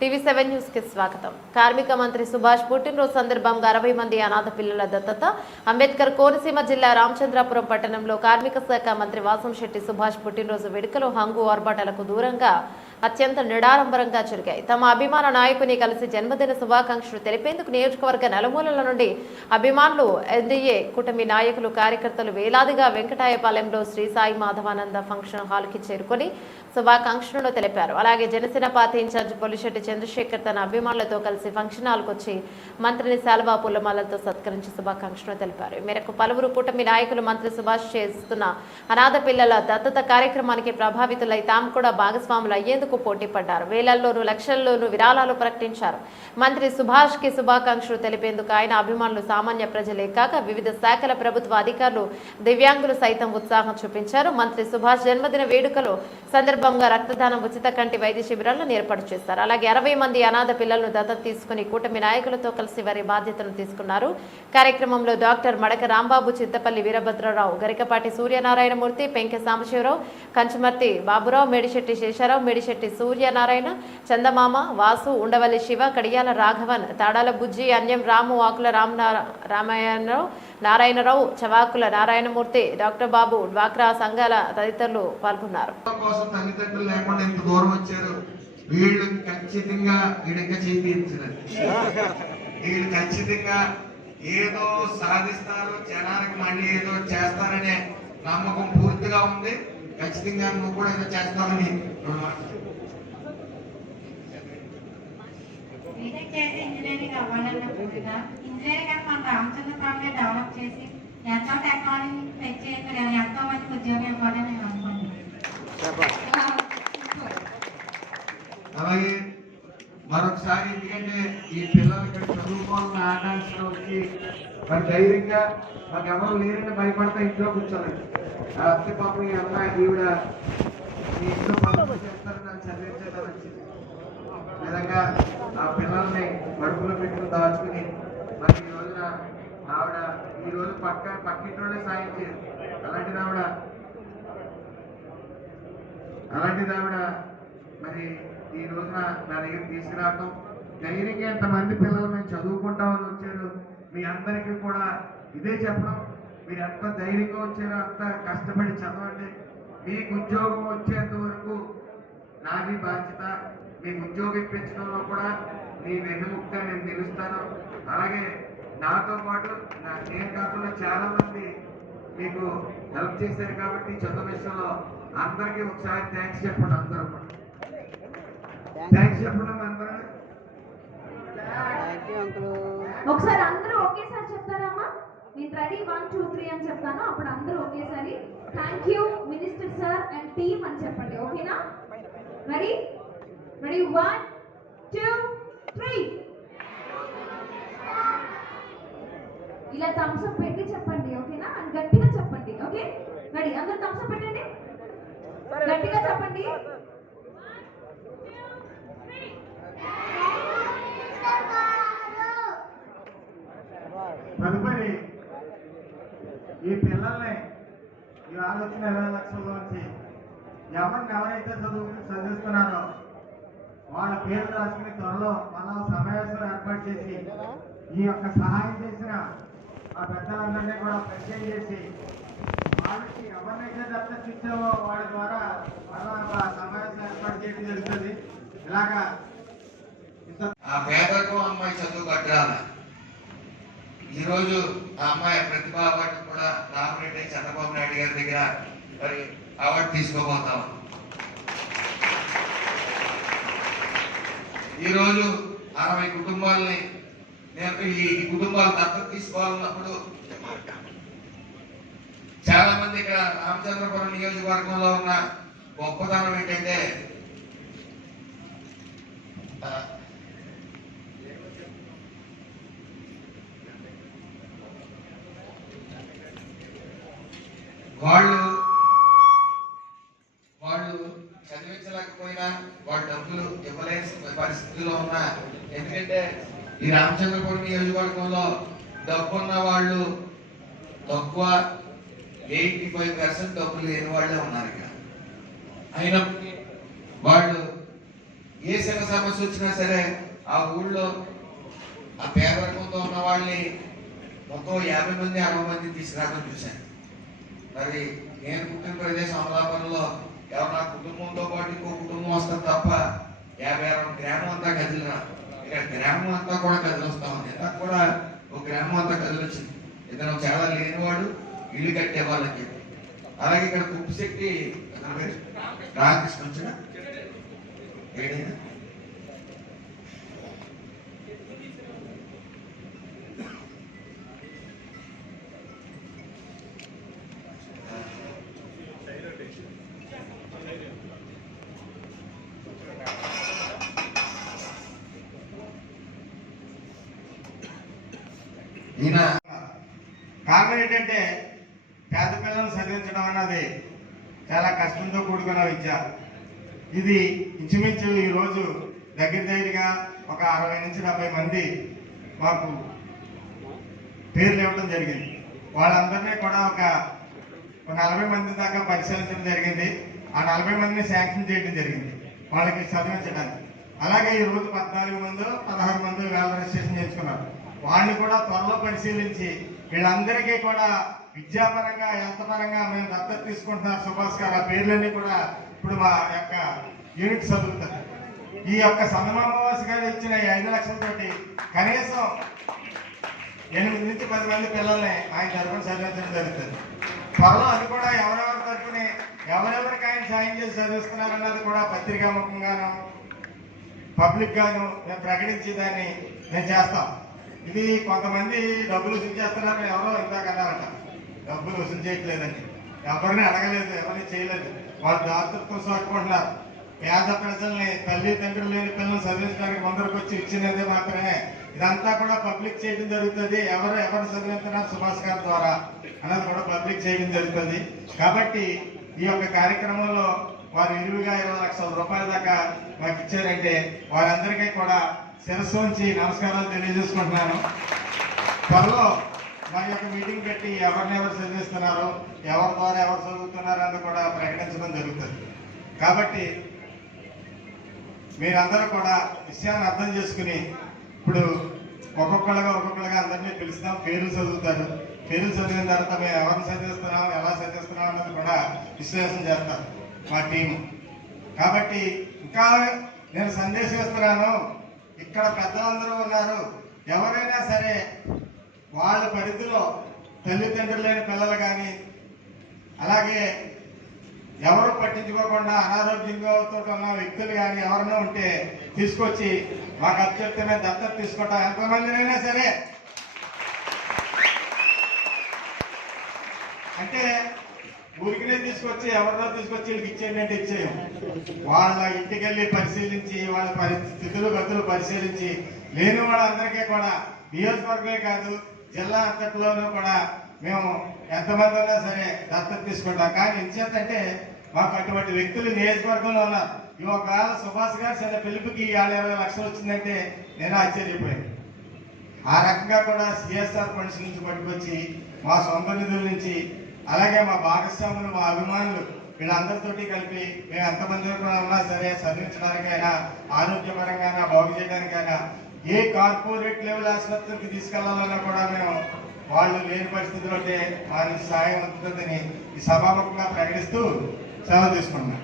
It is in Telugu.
TV7 న్యూస్ కి స్వాగతం. కార్మిక మంత్రి సుభాష్ పుట్టినరోజు సందర్భంగా 60 మంది అనాథ పిల్లల దత్తత. అంబేద్కర్ కోనసీమ జిల్లా రామచంద్రాపురం పట్టణంలో కార్మిక శాఖ మంత్రి వాసంశెట్టి సుభాష్ పుట్టినరోజు వేడుకలు హంగు ఆర్భాటాలకు దూరంగా అత్యంత నిడారంబరంగా జరిగాయి. తమ అభిమాన నాయకుని కలిసి జన్మదిన శుభాకాంక్షలు తెలిపేందుకు నియోజకవర్గ నలుమూలల నుండి అభిమానులు, ఎన్డీఏ కూటమి నాయకులు, కార్యకర్తలు వేలాదిగా వెంకటాయపాలెంలో శ్రీ సాయి మాధవానంద ఫంక్షన్ హాల్ కి చేరుకొని శుభాకాంక్షలను తెలిపారు. అలాగే జనసేన పార్టీ ఇన్ఛార్జ్ పొలిశెట్టి చంద్రశేఖర్ తన అభిమానులతో కలిసి ఫంక్షన్ హాల్కు వచ్చి మంత్రిని శాల్వా పూలమాలతో సత్కరించి శుభాకాంక్షలు తెలిపారు. ఈ మేరకు పలువురు కూటమి నాయకులు మంత్రి సుభాష్ చేస్తున్న అనాథ పిల్లల దత్తత కార్యక్రమానికి ప్రభావితులై తాము కూడా భాగస్వాములు అయ్యేందుకు పోటీ పడ్డారు. వేలల్లోనూ లక్షల్లోనూ విరాళాలు ప్రకటించారు. మంత్రి సుభాష్ కి శుభాకాంక్షలు తెలిపేందుకు ఆయన అభిమానులు సామాన్య ప్రజలే కాక వివిధ శాఖల ప్రభుత్వ అధికారులు, దివ్యాంగులు సైతం ఉత్సాహం చూపించారు. మంత్రి సుభాష్ జన్మదిన వేడుకలు సందర్భంగా రక్తదానం, ఉచిత కంటి వైద్య శిబిరాలను ఏర్పాటు చేస్తారు. అలాగే 60 మంది అనాథ పిల్లలను దత్తత తీసుకుని కూటమి నాయకులతో కలిసి వారి బాధ్యతను తీసుకున్నారు. కార్యక్రమంలో డాక్టర్ మడక రాంబాబు, చింతపల్లి వీరభద్రరావు, గరికపాటి సూర్యనారాయణమూర్తి, పెంకె సాంబశివరావు, కంచుమర్తి బాబురావు, మేడిశెట్టి శేషారావు, మేడిశెట్టి సూర్యనారాయణ, చందమామ, వాసు, ఉండవల్లి శివ, కడియాల రాఘవన్, తాడాల బుజ్జి, అన్యం రాము, ఆకుల రామాయణరావు, నారాయణరావు, చవాకుల నారాయణమూర్తి, డాక్టర్ బాబు, డ్వాక్రా సంఘాల తదితరులు పాల్గొన్నారు. ఏదో సాధిస్తారు, జనానికి మళ్ళీ ఏదో చేస్తారనే నమ్మకం పూర్తిగా ఉంది. ఖచ్చితంగా నువ్వు కూడా ఏదో చేస్తావని ఇంజనీరింగ్ అవ్వాలన్నట్టుగా ఇంజనీరింగ్ మన రామచంద్రపురంలో డెవలప్ చేసి ఎంతో టెక్నాలజీ తెచ్చి ఎంతో మందికి ఉద్యోగం ఇవ్వాలని నేను అనుకుంటున్నాను. అలాగే మరొకసారి, ఎందుకంటే ఈ పిల్లలు ఇక్కడ చదువుకోవాలని ఆకాంక్షలో వచ్చి మరి ధైర్యంగా మాకు ఎవరు లేరని భయపడతా ఇంట్లో కూర్చోలేదు. అత్తే పాపం ఈ అమ్మాయి ఈవిడ మీ ఇంట్లో పనులు చేస్తారని నన్ను చదివించేదని వచ్చింది. విధంగా ఆ పిల్లల్ని కడుపులో పెట్టుకుని దాచుకుని మరి ఈ రోజున ఆవిడ ఈ రోజు పక్కింట్లోనే సాయం చేయదు. అలాంటిది ఆవిడ మరి ఈ రోజున నా దగ్గర తీసుకురావటం, ధైర్యంగా ఎంతమంది పిల్లలు మేము చదువుకుంటామని వచ్చారు. మీ అందరికీ కూడా ఇదే చెప్పడం, మీరు ఎంత ధైర్యంగా వచ్చారో అంత కష్టపడి చదవండి. మీకు ఉద్యోగం వచ్చేంత వరకు నాది బాధ్యత. మీకు ఉద్యోగం ఇప్పించడంలో కూడా మీ వెన్నుముక్కగా నేను నిలుస్తాను. అలాగే నాతో పాటు నేను కాకుండా చాలా మంది మీకు హెల్ప్ చేశారు కాబట్టి చదువు విషయంలో అందరికీ ఒకసారి థ్యాంక్స్ చెప్పండి. అందరూ థ్యాంక్స్ చెప్పండి. అందరూ ఒకసారి అందరూ ఒకేసారి చెప్తారమ్మా. నేను రెడీ 1 2 3 అని చెప్తాను, అప్పుడు అందరూ ఒకేసారి thank you minister sir and team అని చెప్పండి. ఓకేనా? రెడీ 1 2 3. ఇలా థమ్స్ అప్ పెట్టి చెప్పండి. ఓకేనా? అని గట్టిగా చెప్పండి. Okay, ready? అందరూ థమ్స్ అప్ పెట్టండి, గట్టిగా చెప్పండి. తదుపరి ఈ పిల్లల్ని ఇవాళ వచ్చిన 20 లక్షల్లోంచి ఎవరైతే చదివిస్తున్నారో వాళ్ళ పేర్లు రాసుకుని త్వరలో మనం సమావేశం ఏర్పాటు చేసి ఈ యొక్క సహాయం చేసిన ఆ పెద్దలందరినీ కూడా పరిచయం చేసి వాళ్ళకి ఎవరినైతే దత్తత ఇచ్చామో వాళ్ళ ద్వారా మనం సమావేశం ఏర్పాటు చేయడం జరుగుతుంది. ఇలాగా ఆ పేదకు అమ్మాయి చదువు కట్టాల. ఈరోజు ఆ అమ్మాయి ప్రతిభా అవార్డు కూడా నామినేట్ అయి చంద్రబాబు నాయుడు గారి దగ్గర మరి అవార్డు తీసుకోబోతాం. ఈరోజు 60 కుటుంబాలని నేను ఈ కుటుంబాలు దత్తత తీసుకోవాలన్నప్పుడు చాలా మంది ఇక్కడ రామచంద్రపురం నియోజకవర్గంలో ఉన్న గొప్పతనం ఏంటంటే వాళ్ళు చదివించలేకపోయినా వాళ్ళు డబ్బులు ఇవ్వలేని పరిస్థితిలో ఉన్నా, ఎందుకంటే ఈ రామచంద్రపురం నియోజకవర్గంలో డబ్బున్న వాళ్ళు తక్కువ, 85% డబ్బులు లేని వాళ్ళే ఉన్నారు ఇక్కడ. అయినప్పటికీ వాళ్ళు ఏ సమస్య వచ్చినా సరే ఆ ఊళ్ళో ఆ పేదరికంతో ఉన్న వాళ్ళని మొత్తం 50 మంది 60 మంది తీసుకురావడం చూశాను. మరి నేను పుట్టిన ప్రదేశం అమలాపురంలో ఎవరు కుటుంబంతో పాటు ఇంకో కుటుంబం వస్తారు తప్ప 50-60 గ్రామం అంతా కదిలిన ఇక్కడ గ్రామం అంతా కూడా కదిలిస్తా ఉంది. నాకు కూడా ఒక గ్రామం అంతా కదిలొచ్చింది. ఇతను చాలా లేనివాడు ఇల్లు కట్టే వాళ్ళకి. అలాగే ఇక్కడ కుప్పిశెట్టి రామకృష్ణ వచ్చిన ఏడైనా ఈయన కారణం ఏంటంటే పేద పిల్లలను చదివించడం అన్నది చాలా కష్టంతో కూడుకున్న విద్య. ఇది ఇంచుమించు ఈరోజు దగ్గరగా ఒక 60 నుంచి 70 మంది మాకు పేర్లు ఇవ్వడం జరిగింది. వాళ్ళందరినీ కూడా ఒక 40 మంది దాకా పరిశీలించడం జరిగింది. ఆ 40 మందిని శాంక్షన్ చేయడం జరిగింది వాళ్ళకి చదివించడానికి. అలాగే ఈరోజు 14 మంది 16 మంది వేల రిజిస్ట్రేషన్ చేసుకున్నారు. వాళ్ళని కూడా త్వరలో పరిశీలించి వీళ్ళందరికీ కూడా విద్యాపరంగా హెల్త్ పరంగా మేము దత్తత తీసుకుంటున్నారు సుభాష్ గారు. ఆ పేర్లన్నీ కూడా ఇప్పుడు మా యొక్క యూనిట్ చదువుతారు. ఈ యొక్క సందమామవాసి గారు ఇచ్చిన 5 లక్షలతోటి కనీసం 8 నుంచి 10 మంది పిల్లల్ని ఆయన తరఫున చదివించడం జరుగుతుంది. త్వరలో అది కూడా ఎవరెవరి తరఫుని ఎవరెవరికి ఆయన సాయం చేసి చదివిస్తున్నారన్నది కూడా పత్రికాముఖంగాను పబ్లిక్ గాను మేము ప్రకటించి దాన్ని మేము చేస్తాం. ఇది కొంతమంది డబ్బులు వసూలు చేస్తున్నారు, ఎవరో ఇందాక అన్నారట డబ్బులు వసూలు చేయట్లేదని. ఎవరిని అడగలేదు, ఎవరిని చేయలేదు. వాళ్ళు దాతృత్వం సాగుకుంటున్నారు. పేద ప్రజల్ని తల్లి తండ్రులు లేని పిల్లల్ని చదివించడానికి ముందరకు వచ్చి ఇచ్చినదే మాత్రమే. ఇదంతా కూడా పబ్లిక్ చేయడం జరుగుతుంది. ఎవరు చదివిస్తున్నారు సుభాష్ గారి ద్వారా అన్నది కూడా పబ్లిక్ చేయడం జరుగుతుంది. కాబట్టి ఈ యొక్క కార్యక్రమంలో వారు విరివిగా 20 లక్షల రూపాయల దాకా మాకు ఇచ్చారంటే వారందరికీ కూడా శిరస్సు ఉంచి నమస్కారాలు తెలియజేసుకుంటున్నాను. త్వరలో మా యొక్క మీటింగ్ పెట్టి ఎవరినెవరు చదివిస్తున్నారు, ఎవరి ద్వారా ఎవరు చదువుతున్నారు అని కూడా ప్రకటించడం జరుగుతుంది. కాబట్టి మీరందరూ కూడా విషయాన్ని అర్థం చేసుకుని ఇప్పుడు ఒక్కొక్కళ్ళగా అందరినీ పిలుస్తాం. పేర్లు చదువుతారు. పేర్లు చదివిన తర్వాత మేము ఎవరిని చదివిస్తున్నాం, ఎలా చదివిస్తున్నాం అన్నది కూడా విశ్లేషణ చేస్తారు మా టీము. కాబట్టి ఇంకా నేను సందేశం ఇస్తున్నాను, ఇక్కడ పెద్దలందరూ ఉన్నారు. ఎవరైనా సరే వాళ్ళ పరిధిలో తల్లిదండ్రులు లేని పిల్లలు కానీ అలాగే ఎవరు పట్టించుకోకుండా అనారోగ్యంగా ఉన్న వ్యక్తులు కానీ ఎవరైనా ఉంటే తీసుకొచ్చి మాకు అత్యుత్తమే దత్తత తీసుకుంటాం. ఎంతమందినైనా సరే అంటే ఊరికినే తీసుకొచ్చి ఎవరినో తీసుకొచ్చి వీళ్ళకి ఇచ్చేయండి అంటే ఇచ్చేయం. వాళ్ళ ఇంటికి వెళ్ళి పరిశీలించి వాళ్ళ పరిస్థితులు గతులు పరిశీలించి లేని వాళ్ళందరికీ కూడా నియోజకవర్గమే కాదు జిల్లా అంతట్లోనూ కూడా మేము ఎంతమంది ఉన్నా సరే దత్తత తీసుకుంటాం. కానీ ఎంచేతంటే మాకు అటువంటి వ్యక్తులు నియోజకవర్గంలో ఉన్నారు. ఒకవేళ సుభాష్ గారు చిన్న పిలుపుకి 20 లక్షలు వచ్చిందంటే నేను ఆశ్చర్యపోయాను. ఆ రకంగా కూడా సిఎస్ఆర్ ఫండ్స్ నుంచి పట్టుకొచ్చి మా సొంత నిధుల నుంచి అలాగే మా భాగస్వాములు మా అభిమానులు వీళ్ళందరితోటి కలిపి మేము ఎంతమంది ఉన్నా సరే చదివించడానికైనా ఆరోగ్యపరంగా బాగు చేయడానికైనా ఏ కార్పొరేట్ లెవెల్ ఆసుపత్రికి తీసుకెళ్లాలన్నా కూడా మేము వాళ్ళు లేని పరిస్థితులు అంటే వారికి సహాయం అందుతుందని ఈ సభాముఖంగా ప్రకటిస్తూ సెలవు తీసుకున్నాం.